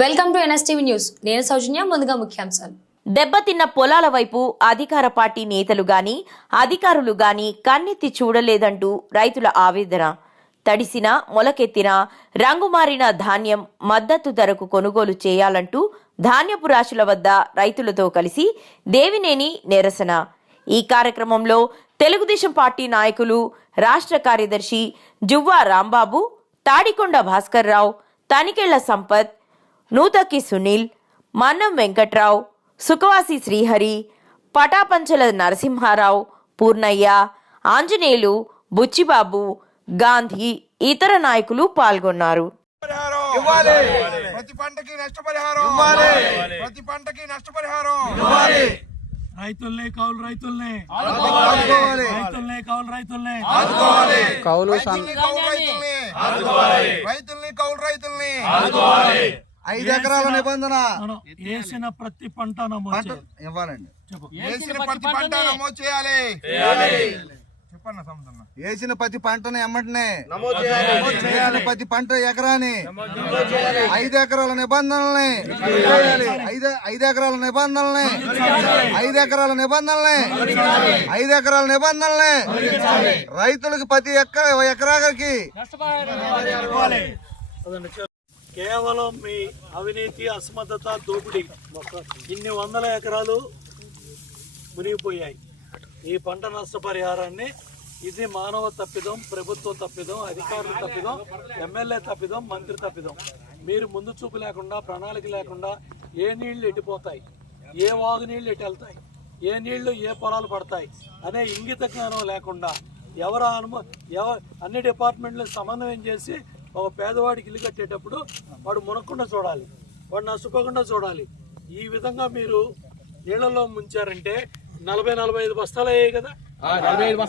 Welcome to NSTV news. నేను సౌజన్య ముందుగా ముఖ్యాంశాలు. దెబ్బతిన్న పొలాల వైపు అధికార పార్టీ నేతలు గాని అధికారులు గాని కన్నెత్తి చూడలేదంటూ రైతుల ఆవేదన. తడిసిన మొలకెత్తిన రంగుమారిన ధాన్యం మద్దతు ధరకు కొనుగోలు చేయాలంటూ ధాన్యపు రాశుల వద్ద రైతులతో కలిసి దేవినేని నిరసన. ఈ కార్యక్రమంలో తెలుగుదేశం పార్టీ నాయకులు రాష్ట్ర కార్యదర్శి జువ్వా రాంబాబు తాడికొండ భాస్కర్రావు తనికెళ్ళ సంపత్ నూతకి సునీల్ మన్నం వెంకట్రావు సుఖవాసి శ్రీహరి పటాపంచల నరసింహారావు పూర్ణయ్య ఆంజనేయులు బుచ్చిబాబు గాంధీ ఇతర నాయకులు పాల్గొన్నారు. ప్రతి పంటకి నష్టపరిహారం. ఇవ్వాలి. ప్రతి పంటకి నష్టపరిహారం. రైతుల్ని కౌలు రైతుల్ని. ఆదుకోవాలి. రైతుల్ని కౌలు రైతుల్ని. కౌలు రైతుల్ని కౌలు రైతుల్ని. రైతుల్ని. కౌలు రైతుల్ని. ఐదు ఎకరాల నిబంధన. వేసిన ప్రతి పంట నమోదు. ఇవ్వాలండి. వేసిన ప్రతి పంట నమోదు చేయాలి. వేసిన ప్రతి పంటని ఎమ్మటనే వేసిన ప్రతి పంట ఎకరాని ఐదు ఎకరాల నిబంధనల్ని ఐదు ఐదు ఎకరాల నిబంధనల్ని ఐదు ఎకరాల నిబంధనల్ని ఐదు ఎకరాల నిబంధనల్ని రైతులకు ప్రతి ఎక్క ఎకరాకి. కేవలం మీ అవినీతి అసమర్థత దోపిడీ ఇన్ని వందల ఎకరాలు మునిగిపోయాయి. ఈ పంట నష్టపరిహారాన్ని ఇది మానవ తప్పిదం ప్రభుత్వ తప్పిదం అధికారుల తప్పిదం ఎమ్మెల్యే తప్పిదం మంత్రి తప్పిదం. మీరు ముందు చూపు లేకుండా ప్రణాళిక లేకుండా ఏ నీళ్ళు ఎట్టిపోతాయి? ఏ వాగు నీళ్ళు ఎటు వెళ్తాయి? ఏ నీళ్ళు ఏ పొలాలు పడతాయి? అనే ఇంగిత జ్ఞానం లేకుండా ఎవరు అనుమ ఎవ అన్ని డిపార్ట్మెంట్లు సమన్వయం చేసి ఒక పేదవాడికి ఇల్లు కట్టేటప్పుడు వాడు మునక్కుండా చూడాలి. వాడు నష్టపోకుండా చూడాలి. ఈ విధంగా మీరు నీళ్ళలో ముంచారంటే నలభై నలభై ఐదు బస్తాలు అయ్యాయి కదా?